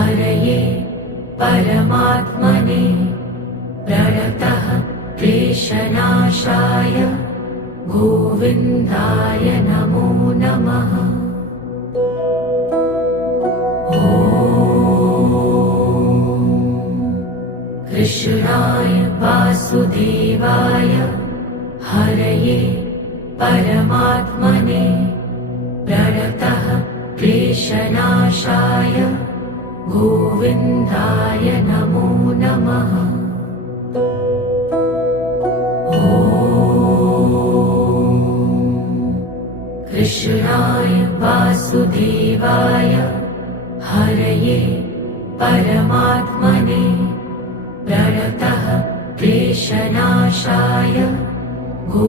हरये परमात्मने प्रणतः क्लेशनाशाय गोविन्दाय नमो नमः। कृष्णाय वासुदेवाय हरये परमात्मने प्रणतः क्लेशनाशाय गोविन्दाय नमो नमः। कृष्णाय वासुदेवाय हरये परमात्मने